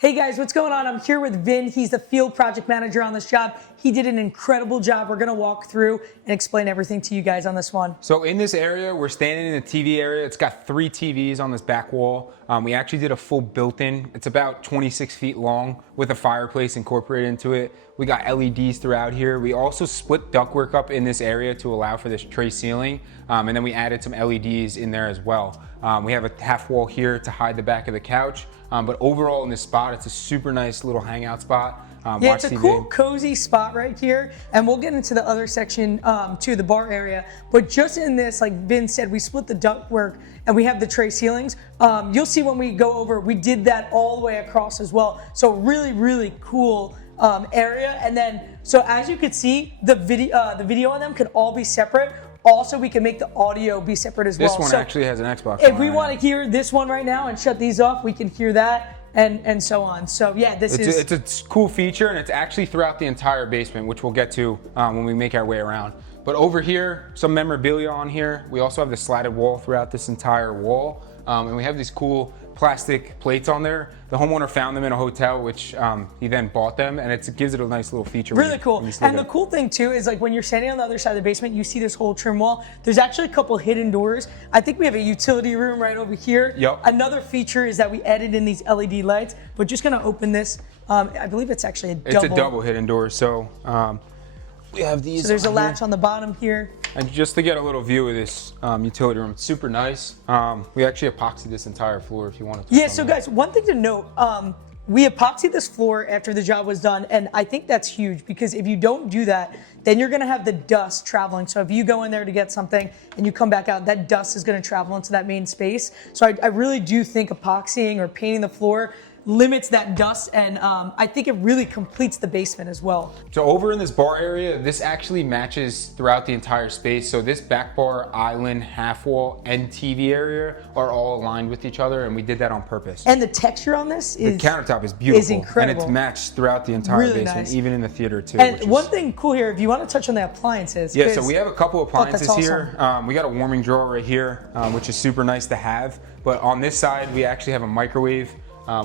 Hey guys, what's going on? I'm here with Vin. He's the field project manager on this job. He did an incredible job. We're gonna walk through and explain everything to you guys on this one. So in this area, we're standing in the TV area. It's got 3 TVs on this back wall. We actually did a full built-in. It's about 26 feet long with a fireplace incorporated into it. We got LEDs throughout here. We also split ductwork up in this area to allow for this tray ceiling. And then we added some LEDs in there as well. We have a half wall here to hide the back of the couch. But overall in this spot, it's a super nice little hangout spot. Yeah, it's a cool, cozy spot right here. And we'll get into the other section too, the bar area. But just in this, like Vin said, we split the ductwork and we have the tray ceilings. You'll see when we go over, we did that all the way across as well. So really, really cool area. And then, so as you can see, the video on them can all be separate. Also, we can make the audio be separate as well. This one actually has an Xbox. If we want to hear this one right now and shut these off, we can hear that and so on. So yeah, it's a cool feature, and it's actually throughout the entire basement, which we'll get to when we make our way around. But over here, some memorabilia on here. We also have the slatted wall throughout this entire wall, and we have these cool plastic plates on there. The homeowner found them in a hotel, which he then bought them, and it gives it a nice little feature. Really cool. And the cool thing too is like when you're standing on the other side of the basement, you see this whole trim wall. There's actually a couple hidden doors. I think we have a utility room right over here. Yep. Another feature is that we added in these LED lights. We're just gonna open this. I believe it's actually a double. It's a double hidden door. So we have these. So there's a latch on the bottom here. And just to get a little view of this utility room, it's super nice. We actually epoxied this entire floor if you want to. Yeah, so guys, one thing to note, we epoxied this floor after the job was done, and I think that's huge because if you don't do that, then you're gonna have the dust traveling. So if you go in there to get something and you come back out, that dust is gonna travel into that main space. So I really do think epoxying or painting the floor limits that dust, and I think it really completes the basement as well. So over in this bar area, this actually matches throughout the entire space. So this back bar, island, half wall, and TV area are all aligned with each other, and we did that on purpose. And the texture on this is the countertop is beautiful. Is incredible. And it's matched throughout the entire really basement, nice. even in the theater too. And one thing cool here, if you want to touch on the appliances. Yeah, so we have a couple appliances awesome. here. We got a warming drawer right here, which is super nice to have. But on this side, we actually have a microwave,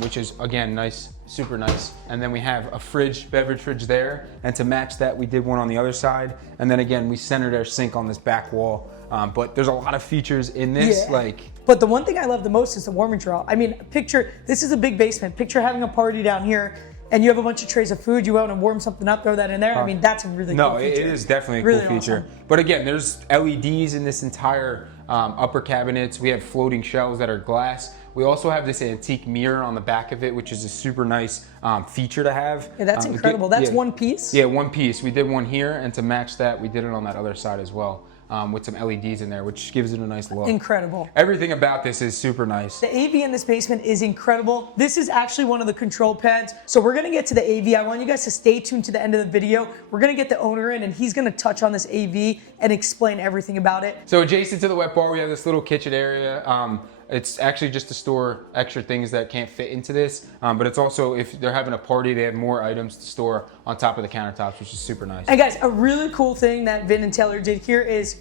which is, again, nice, super nice. And then we have a fridge, beverage fridge there. And to match that, we did one on the other side. And then again, we centered our sink on this back wall. But there's a lot of features in this. Yeah. But the one thing I love the most is the warming drawer. I mean, picture, this is a big basement. Picture having a party down here and you have a bunch of trays of food, you want to warm something up, throw that in there. I mean, that's a really cool feature. No, it is definitely a really cool feature. Awesome. But again, there's LEDs in this entire upper cabinets. We have floating shelves that are glass. We also have this antique mirror on the back of it, which is a super nice feature to have. Yeah, that's incredible. That's one piece? Yeah, one piece. We did one here, and to match that, we did it on that other side as well. With some LEDs in there, which gives it a nice look. Incredible. Everything about this is super nice. The AV in this basement is incredible. This is actually one of the control pads. So we're gonna get to the AV. I want you guys to stay tuned to the end of the video. We're gonna get the owner in and he's gonna touch on this AV and explain everything about it. So adjacent to the wet bar, we have this little kitchen area. It's actually just to store extra things that can't fit into this, but it's also, if they're having a party, they have more items to store on top of the countertops, which is super nice. And guys, a really cool thing that Vin and Taylor did here is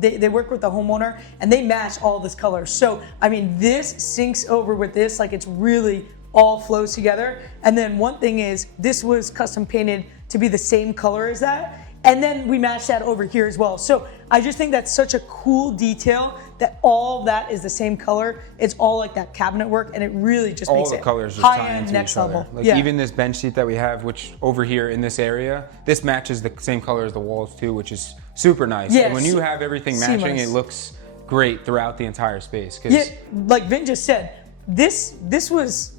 they work with the homeowner and they match all this color. So, I mean, this syncs over with this, like it's really all flows together. And then one thing is, this was custom painted to be the same color as that. And then we matched that over here as well. So I just think that's such a cool detail that all that is the same color. It's all like that cabinet work, and it really just makes it high-end, next level. Like even this bench seat that we have, which over here in this area, this matches the same color as the walls too, which is super nice. Yes. And when you have everything matching, it looks great throughout the entire space. Yeah, like Vin just said, this was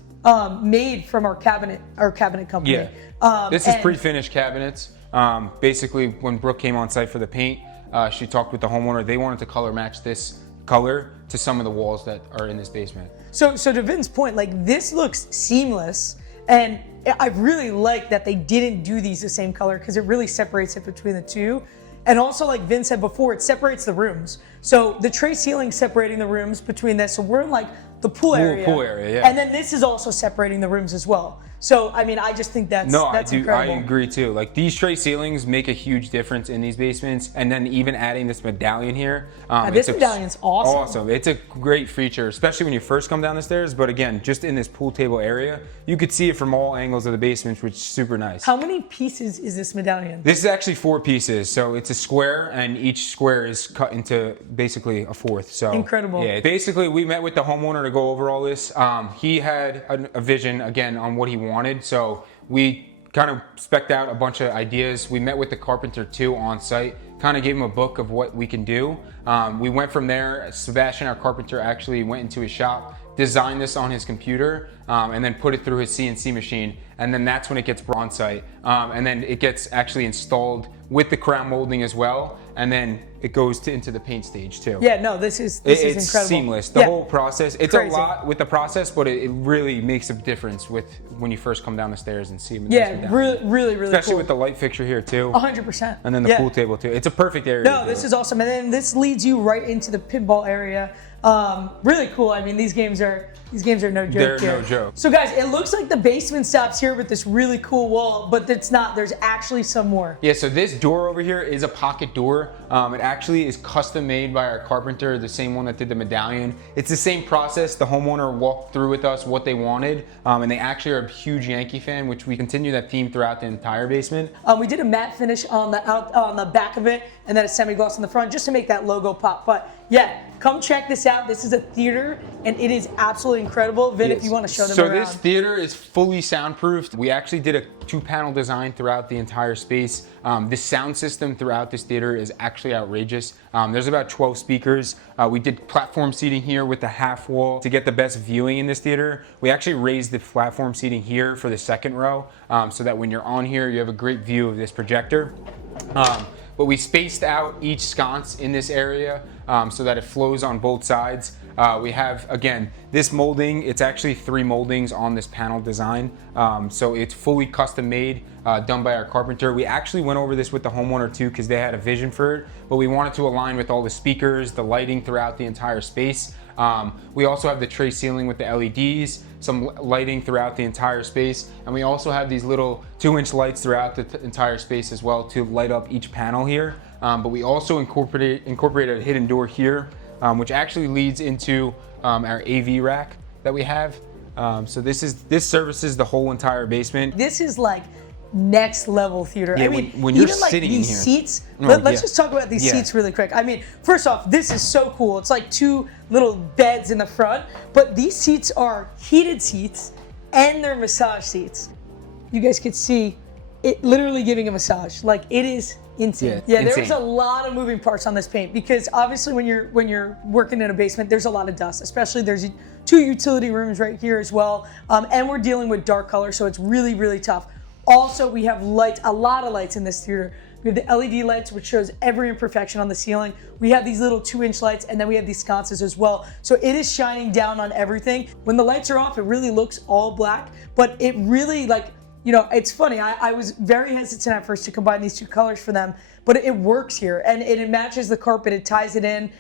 made from our cabinet company. Yeah, this is pre-finished cabinets. Basically, when Brooke came on site for the paint, she talked with the homeowner. They wanted to color match this color to some of the walls that are in this basement. So to Vin's point, like this looks seamless, and I really like that they didn't do these the same color because it really separates it between the two. And also, like Vin said before, it separates the rooms. So the tray ceiling separating the rooms between this. So we're in like the pool area. Pool area, yeah. And then this is also separating the rooms as well. So, I mean, I just think that's incredible. I agree too. Like these tray ceilings make a huge difference in these basements, and then even adding this medallion here. This medallion's awesome. Awesome. It's a great feature, especially when you first come down the stairs. But again, just in this pool table area, you could see it from all angles of the basement, which is super nice. How many pieces is this medallion? This is actually 4 pieces. So it's a square, and each square is cut into basically a fourth. So incredible. Yeah. Basically, we met with the homeowner to go over all this. He had a vision again on what he wanted. So we kind of spec'd out a bunch of ideas. We met with the carpenter too on site, kind of gave him a book of what we can do. We went from there. Sebastian, our carpenter, actually went into his shop, designed this on his computer, and then put it through his CNC machine. And then that's when it gets brought on site. And then it gets actually installed with the crown molding as well. And then it goes into the paint stage too. Yeah, no, this is incredible. It's seamless. The whole process. It's crazy. A lot with the process, but it really makes a difference with when you first come down the stairs and see them. Yeah, really Especially cool. with the light fixture here too. 100%. And then the pool table too. It's a perfect area. No, this is awesome. And then this leads you right into the pinball area. Really cool. I mean, these games are no joke. They're no joke. So guys, it looks like the basement stops here with this really cool wall, but it's not. There's actually some more. Yeah, so this door over here is a pocket door. It actually is custom made by our carpenter, the same one that did the medallion. It's the same process. The homeowner walked through with us what they wanted, and they actually are a huge Yankee fan, which we continue that theme throughout the entire basement. We did a matte finish on the back of it, and then a semi-gloss on the front, just to make that logo pop. But yeah, come check this out. This is a theater, and it is absolutely incredible. Vin, if you want to show them around. So this theater is fully soundproofed. We actually did a 2-panel design throughout the entire space. The sound system throughout this theater is actually outrageous. There's about 12 speakers. We did platform seating here with the half wall to get the best viewing in this theater. We actually raised the platform seating here for the second row, so that when you're on here, you have a great view of this projector. But we spaced out each sconce in this area so that it flows on both sides. We have, again, this molding. It's actually 3 moldings on this panel design. So it's fully custom made, done by our carpenter. We actually went over this with the homeowner too because they had a vision for it, but we wanted to align with all the speakers, the lighting throughout the entire space. We also have the tray ceiling with the LEDs, some lighting throughout the entire space, and we also have these little 2-inch lights throughout the entire space as well to light up each panel here. But we also incorporated a hidden door here, which actually leads into our AV rack that we have. So this services the whole entire basement. This is like next level theater. Yeah, I mean, when you're even like sitting these in here. seats. Let's just talk about these Yeah. seats really quick. I mean, first off, this is so cool. It's like 2 little beds in the front, but these seats are heated seats and they're massage seats. You guys could see it literally giving a massage. Like, it is insane. Yeah, insane. there's a lot of moving parts on this paint because obviously when you're working in a basement, there's a lot of dust. Especially there's 2 utility rooms right here as well, and we're dealing with dark color, so it's really tough. Also, we have lights, a lot of lights in this theater. We have the LED lights, which shows every imperfection on the ceiling. We have these little 2-inch lights, and then we have these sconces as well. So it is shining down on everything. When the lights are off, it really looks all black, but it really, like, you know, it's funny. I was very hesitant at first to combine these 2 colors for them, but it works here, and it matches the carpet. It ties it in.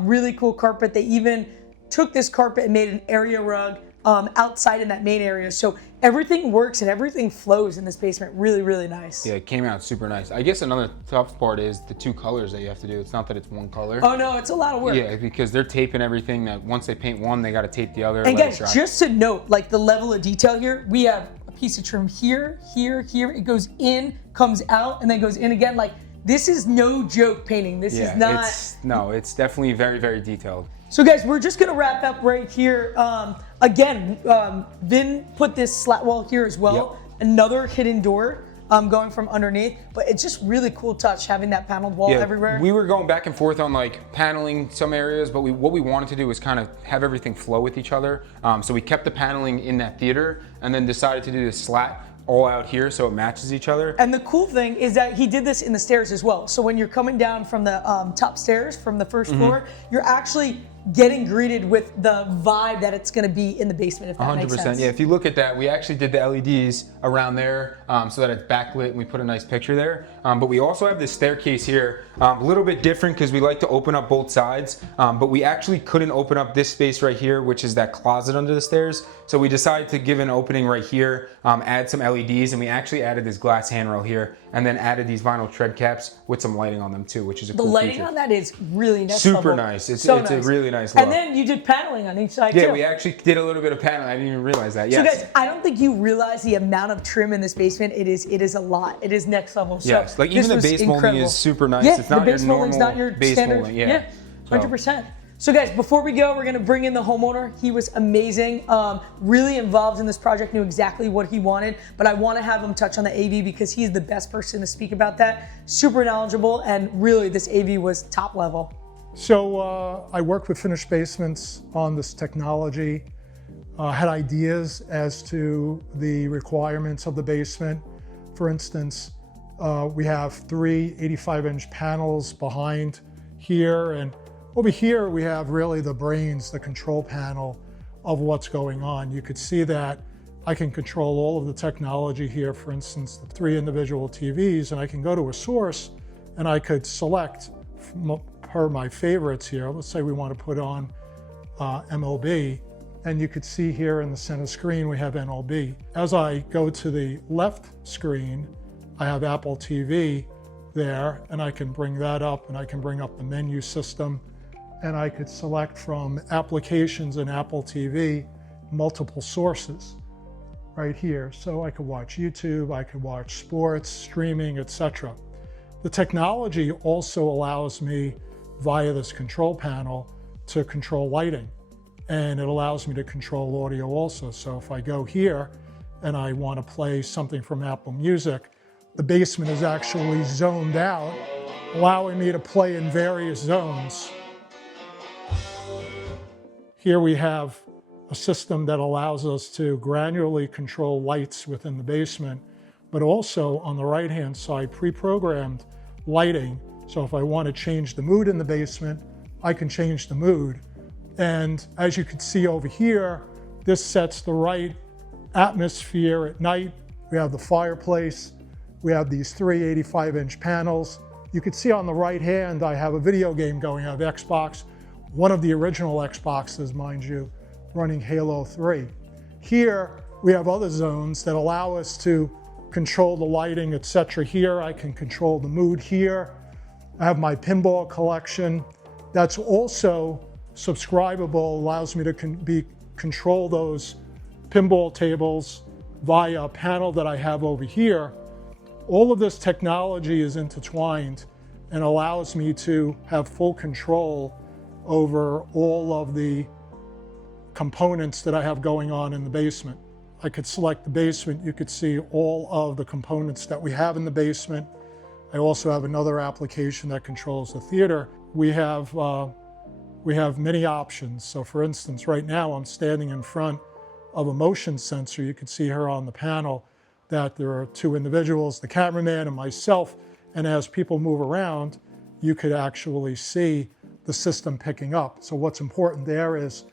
Really cool carpet. They even took this carpet and made an area rug outside in that main area. So everything works and everything flows in this basement really nice. Yeah, it came out super nice. I guess another tough part is the 2 colors that you have to do. It's not that it's one color. Oh no, it's a lot of work. Yeah, because they're taping everything that once they paint one, they got to tape the other. And guys, just to note, like the level of detail here, we have a piece of trim here. It goes in, comes out, and then goes in again. Like, this is no joke painting. This is not. It's definitely very detailed. So guys, we're just gonna wrap up right here. Again, Vin put this slat wall here as well. Yep. Another hidden door going from underneath, but it's just really cool touch having that paneled wall everywhere. We were going back and forth on like paneling some areas, but what we wanted to do was kind of have everything flow with each other. So we kept the paneling in that theater and then decided to do the slat all out here so it matches each other. And the cool thing is that he did this in the stairs as well. So when you're coming down from the top stairs from the first floor, you're actually getting greeted with the vibe that it's going to be in the basement, if that makes 100%. sense. Yeah, if you look at that, we actually did the LEDs around there so that it's backlit and we put a nice picture there. But we also have this staircase here, a little bit different because we like to open up both sides, but we actually couldn't open up this space right here, which is that closet under the stairs. So we decided to give an opening right here, add some LEDs, and we actually added this glass handrail here, and then added these vinyl tread caps with some lighting on them too, which is a cool feature. The lighting on that is really nice. Super nice. It's a really nice look. And then you did paneling on each side too. Yeah, we actually did a little bit of paneling. I didn't even realize that. Yes. So guys, I don't think you realize the amount of trim in this basement. It is a lot. It is next level. So yes, like even the base molding is super nice. Yeah, it's not the base your molding's normal not your base standard. molding. Yeah, 100%. So guys, before we go, we're gonna bring in the homeowner. He was amazing, really involved in this project, knew exactly what he wanted, but I wanna have him touch on the AV because he's the best person to speak about that. Super knowledgeable, and really this AV was top level. So I worked with finished basements on this technology, had ideas as to the requirements of the basement. For instance, we have 3 85-inch panels behind here, and over here we have really the brains, the control panel of what's going on. You could see that I can control all of the technology here, for instance, the 3 individual TVs, and I can go to a source and I could select per my favorites here. Let's say we want to put on MLB, and you could see here in the center screen we have MLB. As I go to the left screen, I have Apple TV there, and I can bring that up, and I can bring up the menu system, and I could select from applications in Apple TV multiple sources right here. So I could watch YouTube, I could watch sports, streaming, etc. The technology also allows me via this control panel to control lighting, and it allows me to control audio also. So if I go here and I want to play something from Apple Music, the basement is actually zoned out, allowing me to play in various zones. Here we have a system that allows us to granularly control lights within the basement, but also on the right-hand side, pre-programmed lighting. So if I want to change the mood in the basement, I can change the mood. And as you can see over here, this sets the right atmosphere at night. We have the fireplace. We have these 3 85-inch panels. You can see on the right hand, I have a video game going. I have Xbox, one of the original Xboxes, mind you, running Halo 3. Here, we have other zones that allow us to control the lighting, etc. Here, I can control the mood here. I have my pinball collection. That's also subscribable, allows me to control those pinball tables via a panel that I have over here. All of this technology is intertwined and allows me to have full control over all of the components that I have going on in the basement. I could select the basement. You could see all of the components that we have in the basement. I also have another application that controls the theater. We have many options. So for instance, right now I'm standing in front of a motion sensor. You can see here on the panel that there are 2 individuals, the cameraman and myself, and as people move around, you could actually see the system picking up. So what's important there is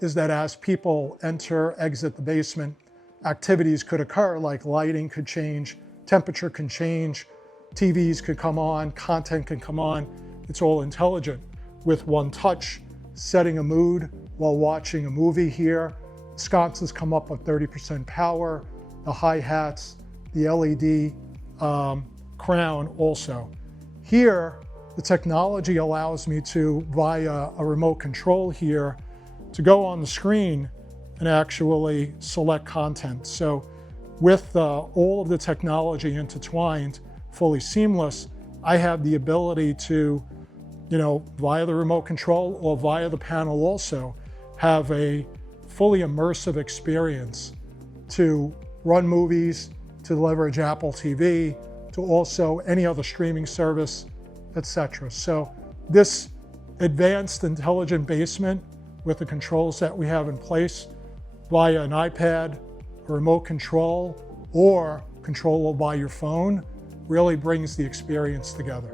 that as people enter, exit the basement, activities could occur, like lighting could change, temperature can change, TVs could come on, content can come on. It's all intelligent. With one touch, setting a mood while watching a movie here. Sconces come up with 30% power, the hi-hats, the LED crown also. Here, the technology allows me to, via a remote control here, to go on the screen and actually select content. So with all of the technology intertwined, fully seamless, I have the ability to, via the remote control or via the panel also, have a fully immersive experience to run movies, to leverage Apple TV, to also any other streaming service, etc. So this advanced intelligent basement with the controls that we have in place via an iPad, a remote control, or controllable by your phone really brings the experience together.